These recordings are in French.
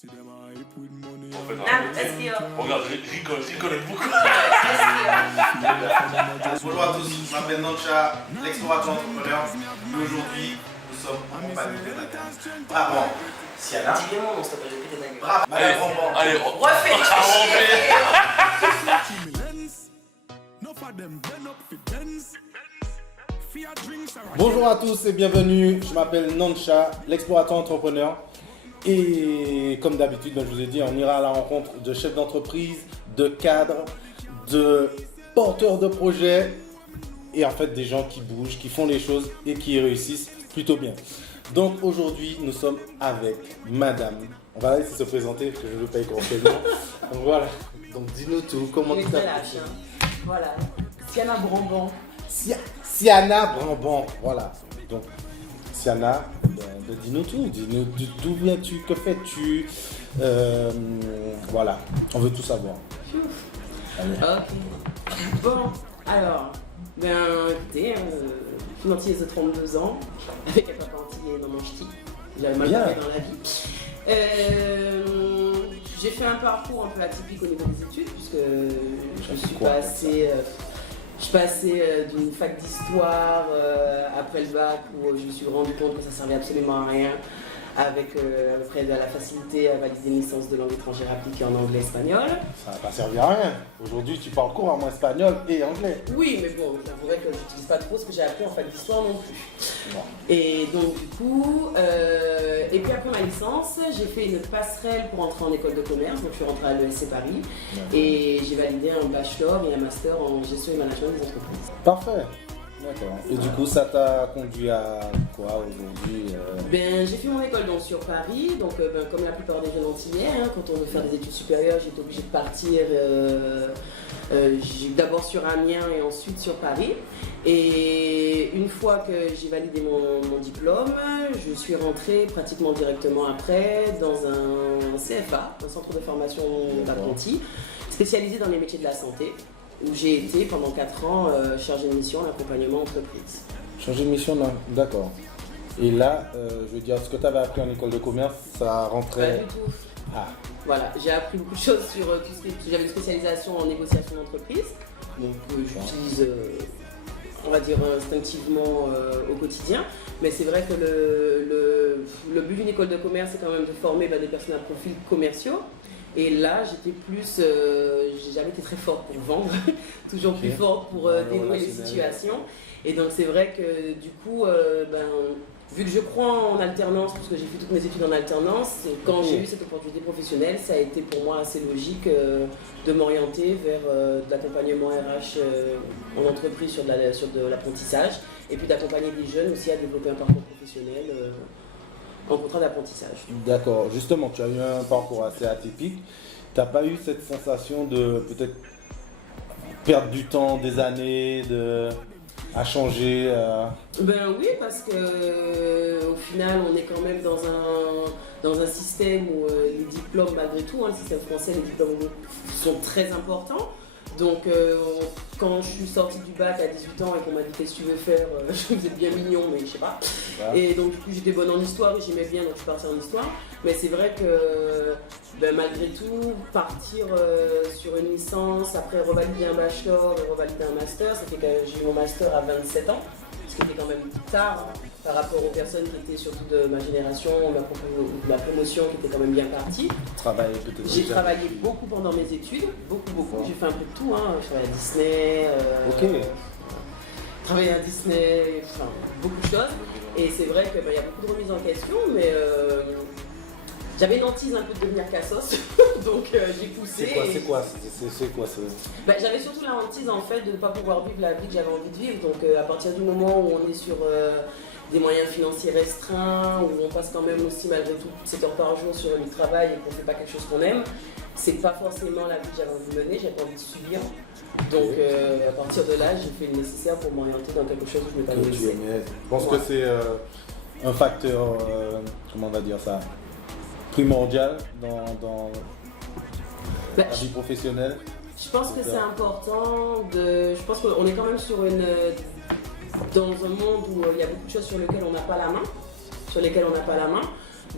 Regarde, j'y connais beaucoup. Bonjour à tous, je m'appelle Noncha, l'explorateur entrepreneur. Et aujourd'hui, nous sommes en compagnie de Madame Brabant Siana. Dis bien mon nom, s'il te plaît, j'ai pété ta gueule. Brabant, Madame Brabant. Allez, Refais. Bonjour à tous et bienvenue, je m'appelle Noncha, l'explorateur entrepreneur. Et comme d'habitude, je vous ai dit, on ira à la rencontre de chefs d'entreprise, de cadres, de porteurs de projets et en fait des gens qui bougent, qui font les choses et qui réussissent plutôt bien. Donc aujourd'hui, nous sommes avec Madame. On va laisser se présenter parce que je ne veux pas écorcher le nom. Donc voilà, donc dis-nous tout, comment tu t'appelles? Voilà, Siana Brambant. Siana Brambant, voilà. Donc Siana, dis-nous tout, dis-nous d'où viens-tu, que fais-tu, voilà, on veut tout savoir. Allez. Ok. Bon, alors, écoutez, je suis nantillaise de 32 ans, avec un papa antillais dans mon ch'ti. J'avais mal Bien. fait dans la vie. J'ai fait un parcours un peu atypique au niveau des études, puisque je suis passée d'une fac d'histoire après le bac où je me suis rendu compte que ça servait absolument à rien, avec après de la facilité à valider une licence de langue étrangère appliquée en anglais et espagnol. Ça n'a pas servi à rien. Aujourd'hui, tu parles couramment espagnol et anglais. Oui, mais bon, j'avouerais que j'utilise pas trop ce que j'ai appris en fac d'histoire non plus. Bon. Et donc du coup, et puis après ma licence, j'ai fait une passerelle pour entrer en école de commerce, donc je suis rentrée à l'ESC Paris et j'ai validé un bachelor et un master en gestion et management des entreprises. Parfait. D'accord. Et du coup, ça t'a conduit à quoi aujourd'hui J'ai fait mon école donc sur Paris, donc comme la plupart des jeunes antillais, quand on veut faire des études supérieures, j'étais obligée de partir d'abord sur Amiens et ensuite sur Paris. Et une fois que j'ai validé mon diplôme, je suis rentrée pratiquement directement après dans un CFA, un centre de formation d'apprentis, spécialisé dans les métiers de la santé, où j'ai été pendant 4 ans chargée de mission en accompagnement entreprise. Changer de mission, non. D'accord. Et là, je veux dire, ce que tu avais appris en école de commerce, ça rentrait. Pas du tout. Ah. Voilà, j'ai appris beaucoup de choses sur tout ce qui. J'avais une spécialisation en négociation d'entreprise, donc j'utilise, on va dire, instinctivement au quotidien. Mais c'est vrai que le but d'une école de commerce, c'est quand même de former des personnes à profil commerciaux. Et là, j'étais plus. J'ai jamais été très forte pour vendre, toujours plus forte pour dénouer les situations. Et donc, c'est vrai que du coup, vu que je crois en alternance, parce que j'ai fait toutes mes études en alternance, quand j'ai eu cette opportunité professionnelle, ça a été pour moi assez logique de m'orienter vers de l'accompagnement RH en entreprise sur de l'apprentissage, et puis d'accompagner des jeunes aussi à développer un parcours professionnel en contrat d'apprentissage. D'accord. Justement, tu as eu un parcours assez atypique. Tu n'as pas eu cette sensation de peut-être perdre du temps, des années, à changer Oui, parce que au final, on est quand même dans un système où les diplômes, malgré tout, le système français, les diplômes sont très importants. Donc, quand je suis sortie du bac à 18 ans et qu'on m'a dit qu'est-ce que tu veux faire, je vous êtes bien mignon, mais je sais pas. Et donc, du coup, j'étais bonne en histoire et j'aimais bien, donc je suis partie en histoire. Mais c'est vrai que malgré tout, partir sur une licence, après revalider un bachelor et revalider un master, ça fait que j'ai eu mon master à 27 ans, ce qui était quand même tard par rapport aux personnes qui étaient surtout de ma génération, ma promotion qui était quand même bien partie. J'ai travaillé beaucoup pendant mes études, beaucoup. J'ai fait un peu de tout, je travaillais à Disney, travaillé à Disney, enfin beaucoup de choses. Et c'est vrai qu'il y a beaucoup de remises en question, mais j'avais une hantise un peu de devenir cassos, donc j'ai poussé. C'est quoi ça? J'avais surtout la hantise en fait de ne pas pouvoir vivre la vie que j'avais envie de vivre. Donc à partir du moment où on est sur des moyens financiers restreints, où on passe quand même aussi malgré tout 7 heures par jour sur le travail et qu'on ne fait pas quelque chose qu'on aime, c'est pas forcément la vie que j'avais envie de mener, j'avais pas envie de subir. Donc à partir de là, j'ai fait le nécessaire pour m'orienter dans quelque chose où je m'épanouissais. Je pense que c'est un facteur, comment on va dire ça, primordial dans la vie professionnelle. Je pense que c'est important je pense qu'on est quand même dans un monde où il y a beaucoup de choses sur lesquelles on n'a pas la main.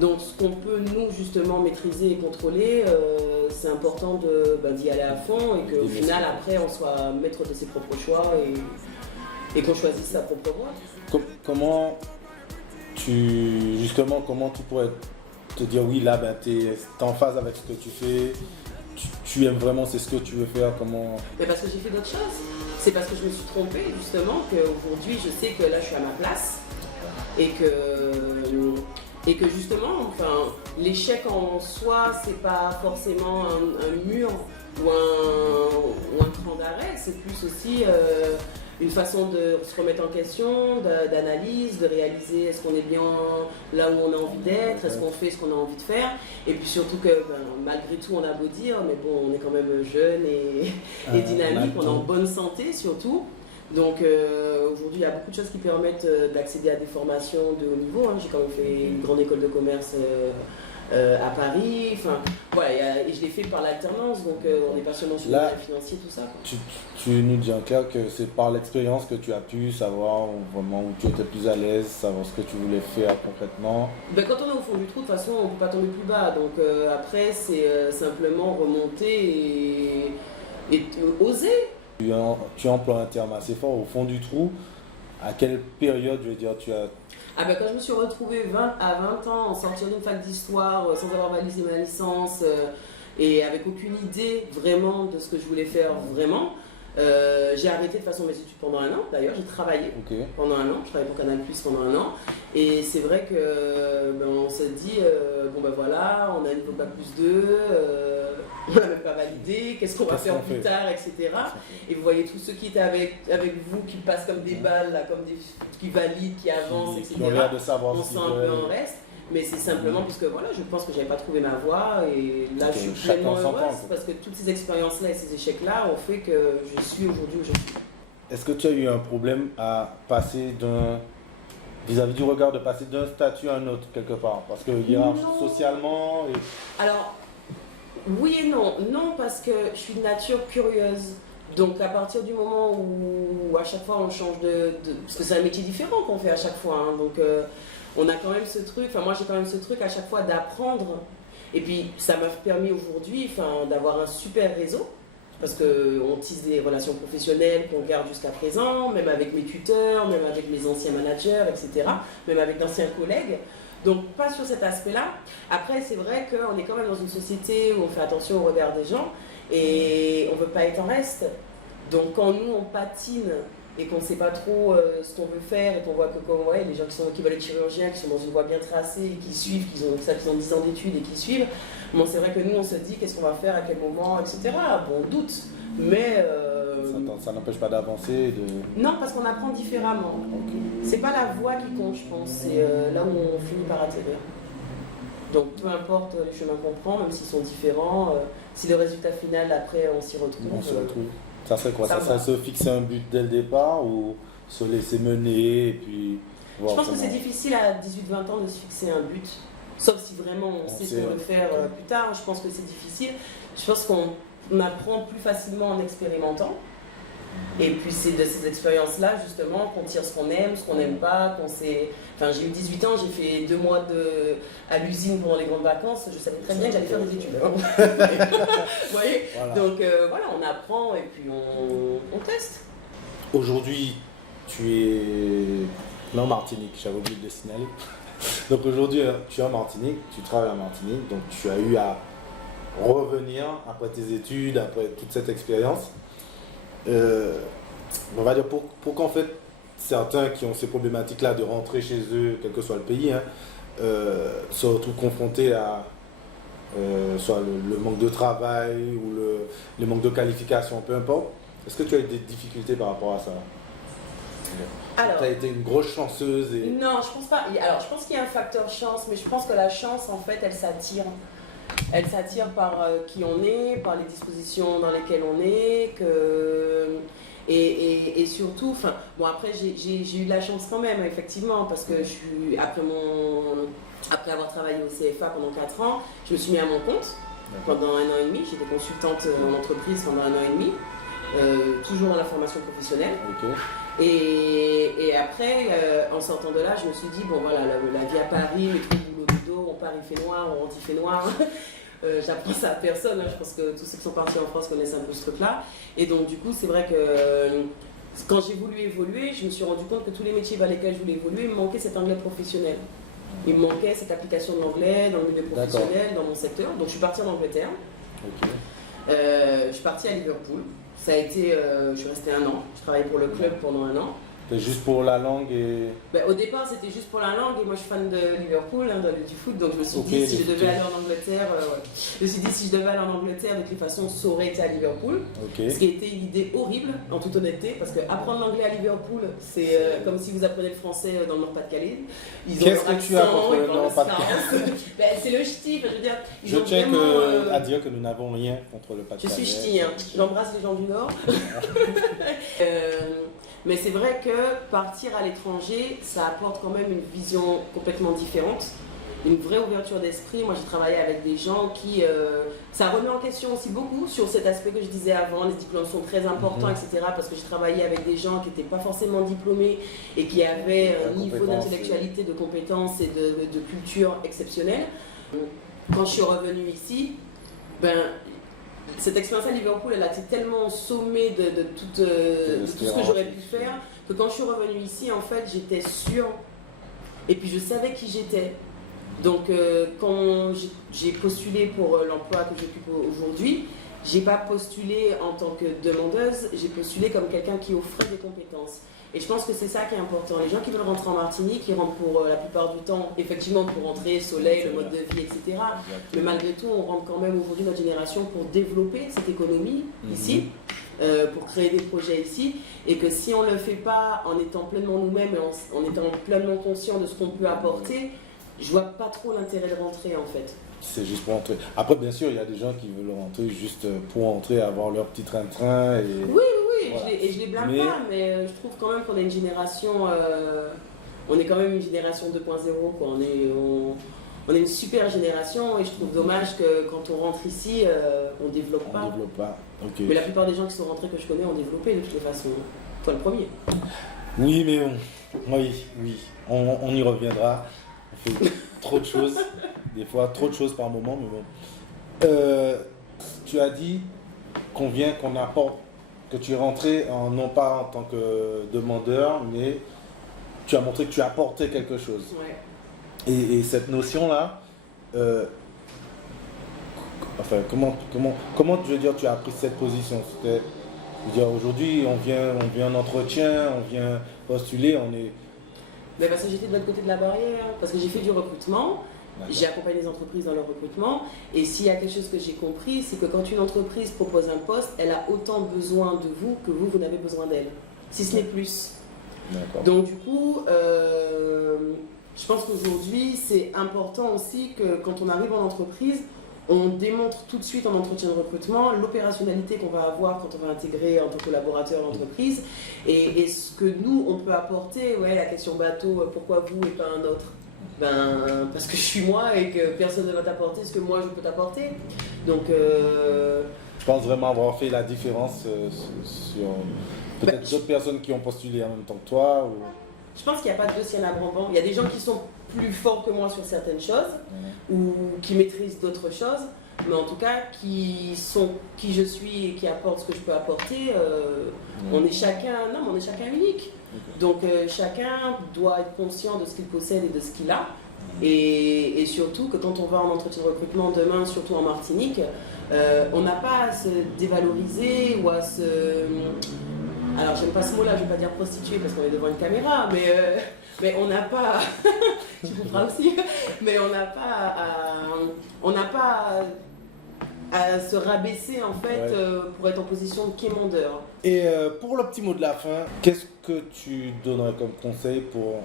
Donc ce qu'on peut nous justement maîtriser et contrôler, c'est important d'y aller à fond et qu'au final après on soit maître de ses propres choix et qu'on choisisse sa propre voie. Comment tu pourrais te dire oui là tu es en phase avec ce que tu fais, tu aimes vraiment, c'est ce que tu veux faire, comment... Mais parce que j'ai fait d'autres choses, c'est parce que je me suis trompée justement qu'aujourd'hui je sais que là je suis à ma place et que justement, enfin, l'échec en soi, c'est pas forcément un mur ou un cran d'arrêt, c'est plus aussi une façon de se remettre en question, d'analyse, de réaliser est-ce qu'on est bien là où on a envie d'être, est-ce qu'on fait ce qu'on a envie de faire, et puis surtout que malgré tout on a beau dire, mais bon, on est quand même jeune et dynamique, on est en bonne santé surtout. Donc aujourd'hui, il y a beaucoup de choses qui permettent d'accéder à des formations de haut niveau. Hein. J'ai quand même fait une grande école de commerce à Paris. Enfin, voilà, et je l'ai fait par l'alternance, donc on n'est pas seulement sur le domaine financier, tout ça. Tu nous dis en clair que c'est par l'expérience que tu as pu savoir vraiment où tu étais plus à l'aise, savoir ce que tu voulais faire concrètement. Ben, quand on est au fond du trou, de toute façon, on ne peut pas tomber plus bas. Donc après, c'est simplement remonter et oser. Tu emploies un terme assez fort, au fond du trou. À quelle période, je veux dire, tu as... Ah ben, quand je me suis retrouvée à 20 ans en sortir d'une fac d'histoire sans avoir validé ma licence et avec aucune idée vraiment de ce que je voulais faire vraiment, j'ai arrêté de façon mes études pendant un an. D'ailleurs, j'ai travaillé pendant un an. Je travaillais pour Canal+ pendant un an. Et c'est vrai que on s'est dit, bon ben voilà, on a une Bac +2, on l'a même pas validé, qu'est-ce qu'on va faire plus tard, etc. Et vous voyez tous ceux qui étaient avec vous, qui passent comme des balles, là, comme qui valident, qui avancent, etc. Qui ont l'air de savoir on ce sent un peu en reste. Mais c'est simplement parce que voilà, je pense que j'avais pas trouvé ma voie et là je suis pleinement heureuse parce que toutes ces expériences-là et ces échecs-là ont fait que je suis aujourd'hui où je suis. Est-ce que tu as eu un problème à passer vis-à-vis du regard, de passer d'un statut à un autre quelque part? Parce que socialement... Alors, oui et non. Non, parce que je suis de nature curieuse. Donc à partir du moment où à chaque fois on change parce que c'est un métier différent qu'on fait à chaque fois. Hein, donc on a quand même ce truc, enfin moi j'ai quand même ce truc à chaque fois d'apprendre. Et puis ça m'a permis aujourd'hui d'avoir un super réseau. Parce qu'on tisse des relations professionnelles qu'on garde jusqu'à présent, même avec mes tuteurs, même avec mes anciens managers, etc. Même avec d'anciens collègues. Donc pas sur cet aspect-là. Après c'est vrai qu'on est quand même dans une société où on fait attention au regard des gens et on ne veut pas être en reste. Donc quand nous on patine et qu'on ne sait pas trop ce qu'on veut faire et qu'on voit que les gens qui veulent être chirurgiens, qui sont dans une voie bien tracée et qui suivent, qui ont 10 ans d'études et qui suivent, bon c'est vrai que nous on se dit qu'est-ce qu'on va faire, à quel moment, etc. Bon on doute, mais... Ça n'empêche pas d'avancer Non, parce qu'on apprend différemment. C'est pas la voie qui compte, je pense, c'est là où on finit par atterrir. Donc peu importe les chemins qu'on prend, même s'ils sont différents, si le résultat final après on s'y retrouve. On se retrouve. Ça serait quoi? Ça se fixer un but dès le départ ou se laisser mener et puis voir? Je pense que c'est difficile à 18-20 ans de se fixer un but, sauf si vraiment on sait ce qu'on veut faire plus tard. Je pense que c'est difficile. Je pense qu'on apprend plus facilement en expérimentant. Et puis c'est de ces expériences-là justement qu'on tire ce qu'on n'aime pas, Enfin j'ai eu 18 ans, j'ai fait 2 mois à l'usine pendant les grandes vacances, je savais très bien que j'allais faire des études. Vous voyez voilà. Donc voilà, on apprend et puis on teste. Aujourd'hui, tu es en Martinique, j'avais oublié de le signaler. Donc aujourd'hui, tu es en Martinique, tu travailles en Martinique, donc tu as eu à revenir après tes études, après toute cette expérience. On va dire pour qu'en fait certains qui ont ces problématiques-là de rentrer chez eux, quel que soit le pays, se retrouvent confrontés à soit le manque de travail ou le manque de qualification, peu importe. Est-ce que tu as eu des difficultés par rapport à ça? Alors, tu as été une grosse chanceuse Non, je pense pas. Alors, je pense qu'il y a un facteur chance, mais je pense que la chance, en fait, elle s'attire. Elle s'attire par qui on est, par les dispositions dans lesquelles on est, et surtout, bon après j'ai eu de la chance quand même, effectivement, parce que après avoir travaillé au CFA pendant 4 ans, je me suis mis à mon compte pendant 1 an et demi, j'étais consultante en entreprise pendant 1 an et demi, toujours dans la formation professionnelle. Et après, en sortant de là, je me suis dit, bon voilà, la vie à Paris, les trucs boulot de dos, on part il fait noir, on rentre il fait noir. J'apprends ça à personne, hein. Je pense que tous ceux qui sont partis en France connaissent un peu ce truc-là. Et donc du coup, c'est vrai que quand j'ai voulu évoluer, je me suis rendu compte que tous les métiers vers lesquels je voulais évoluer, il me manquait cet anglais professionnel. Il me manquait cette application de l'anglais dans le milieu professionnel, dans mon secteur. Donc je suis partie en Angleterre. Ok. Je suis partie à Liverpool. Ça a été, je suis restée 1 an. Je travaillais pour le club pendant 1 an. C'est juste pour la langue et... Ben, au départ, c'était juste pour la langue et moi je suis fan de Liverpool, hein, du foot, donc je me suis Ok, dit si je les devais aller en Angleterre, je me suis dit si je devais aller en Angleterre, de toute façon, ça aurait été à Liverpool. Ok. Ce qui était une idée horrible, en toute honnêteté, parce que apprendre l'anglais à Liverpool, c'est comme si vous apprenez le français dans le Nord-Pas-de-Calais. Qu'est-ce que tu as contre le Nord-Pas-de-Calais? Ben, c'est le ch'ti, je veux dire. Je tiens à dire que nous n'avons rien contre le Je Pas-de-Calais. suis ch'ti, hein. J'embrasse les gens du Nord. Mais c'est vrai que partir à l'étranger, ça apporte quand même une vision complètement différente, une vraie ouverture d'esprit. Moi, j'ai travaillé avec des gens qui... ça remet en question aussi beaucoup sur cet aspect que je disais avant, les diplômes sont très importants, etc. Parce que j'ai travaillé avec des gens qui n'étaient pas forcément diplômés et qui avaient un niveau d'intellectualité, de compétences et de culture exceptionnel. Quand je suis revenue ici, cette expérience à Liverpool, elle a été tellement sommée de tout ce que j'aurais pu faire que quand je suis revenue ici, en fait, j'étais sûre et puis je savais qui j'étais. Donc, quand j'ai postulé pour l'emploi que j'occupe aujourd'hui, j'ai pas postulé en tant que demandeuse, j'ai postulé comme quelqu'un qui offrait des compétences. Et je pense que c'est ça qui est important. Les gens qui veulent rentrer en Martinique, ils rentrent pour la plupart du temps, effectivement, pour rentrer, soleil, le mode de vie, etc. Mais malgré tout, on rentre quand même aujourd'hui, notre génération, pour développer cette économie ici, pour créer des projets ici. Et que si on ne le fait pas en étant pleinement nous-mêmes et en étant pleinement conscient de ce qu'on peut apporter, je vois pas trop l'intérêt de rentrer en fait. C'est juste pour entrer. Après, bien sûr, il y a des gens qui veulent rentrer juste pour entrer, avoir leur petit train-train. Et... Oui, voilà. je les blâme pas, mais je trouve quand même qu'on est une génération, on est quand même une génération 2.0, quoi. On est une super génération et je trouve dommage que quand on rentre ici, on développe pas. On développe pas, ok. Mais la plupart des gens qui sont rentrés que je connais ont développé de toutes les façons. Toi le premier. Oui, mais oui, on y reviendra. On fait trop de choses, des fois trop de choses par moment, mais bon. Tu as dit qu'on apporte, que tu es rentré non pas en tant que demandeur, mais tu as montré que tu apportais quelque chose. Ouais. Et cette notion-là, enfin, comment je veux dire, tu as pris cette position? C'était, je veux dire, aujourd'hui, on vient en entretien, on vient postuler, on est... Mais parce que j'étais de l'autre côté de la barrière, parce que j'ai fait du recrutement, j'ai accompagné les entreprises dans leur recrutement, et s'il y a quelque chose que j'ai compris, c'est que quand une entreprise propose un poste, elle a autant besoin de vous que vous n'avez besoin d'elle, si ce n'est plus. Donc du coup, je pense qu'aujourd'hui, c'est important aussi que quand on arrive en entreprise, on démontre tout de suite en entretien de recrutement l'opérationnalité qu'on va avoir quand on va intégrer en tant que collaborateur l'entreprise et ce que nous, on peut apporter. Ouais, la question bateau, pourquoi vous et pas un autre? Parce que je suis moi et que personne ne va t'apporter ce que moi je peux t'apporter. Donc, je pense vraiment avoir fait la différence sur peut-être d'autres personnes qui ont postulé en même temps que toi. Ou... Je pense qu'il n'y a pas de dossier à la bonbon. Il y a des gens qui sont plus forts que moi sur certaines choses ou qui maîtrisent d'autres choses, mais en tout cas qui sont qui je suis et qui apportent ce que je peux apporter. On est chacun, on est chacun unique. Donc chacun doit être conscient de ce qu'il possède et de ce qu'il a. Et surtout que quand on va en entretien de recrutement demain, surtout en Martinique, on n'a pas à se dévaloriser ou à se... Alors j'aime pas ce mot-là, je vais pas dire prostituée parce qu'on est devant une caméra, mais on n'a pas... je vous ferai aussi, mais on n'a pas à se rabaisser en fait pour être en position de quémandeur. Et pour le petit mot de la fin, qu'est-ce que tu donnerais comme conseil pour,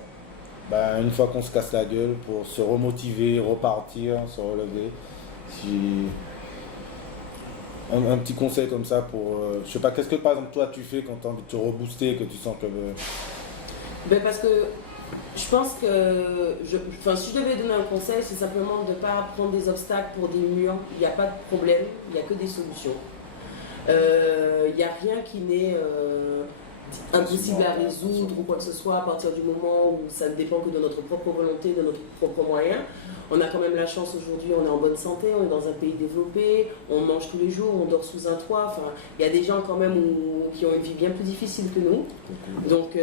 une fois qu'on se casse la gueule, pour se remotiver, repartir, se relever? Un petit conseil comme ça pour... je sais pas, qu'est-ce que par exemple toi tu fais quand tu as envie de te rebooster, que tu sens que... Parce que je pense que... si je devais donner un conseil, c'est simplement de ne pas prendre des obstacles pour des murs. Il n'y a pas de problème, il n'y a que des solutions. Il n'y a rien qui n'est impossible à résoudre ou quoi que ce soit à partir du moment où ça ne dépend que de notre propre volonté, de notre propre moyen. On a quand même la chance aujourd'hui, on est en bonne santé, on est dans un pays développé, on mange tous les jours, on dort sous un toit. Enfin, il y a des gens quand même qui ont une vie bien plus difficile que nous. Donc,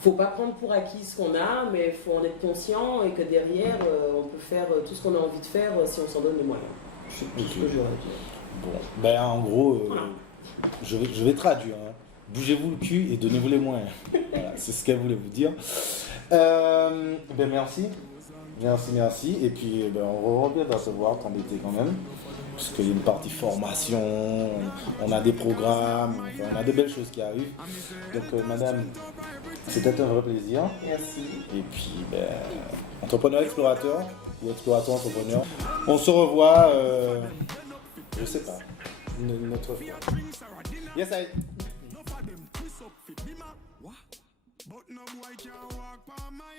faut pas prendre pour acquis ce qu'on a, mais il faut en être conscient et que derrière, on peut faire tout ce qu'on a envie de faire si on s'en donne les moyens. C'est tout ce que j'aurais dit. Bon, ben en gros, je vais traduire. Hein. Bougez-vous le cul et donnez-vous les moyens. Voilà, c'est ce qu'elle voulait vous dire. Ben merci. Merci. Et puis, ben, on revient à se voir, t'embêter quand même. Parce qu'il y a une partie formation, on a des programmes, enfin, on a de belles choses qui arrivent. Donc, madame, c'était un vrai plaisir. Merci. Et puis, ben, entrepreneur explorateur ou explorateur entrepreneur. On se revoit, je sais pas, une autre fois. Yes, I. But no boy can walk by my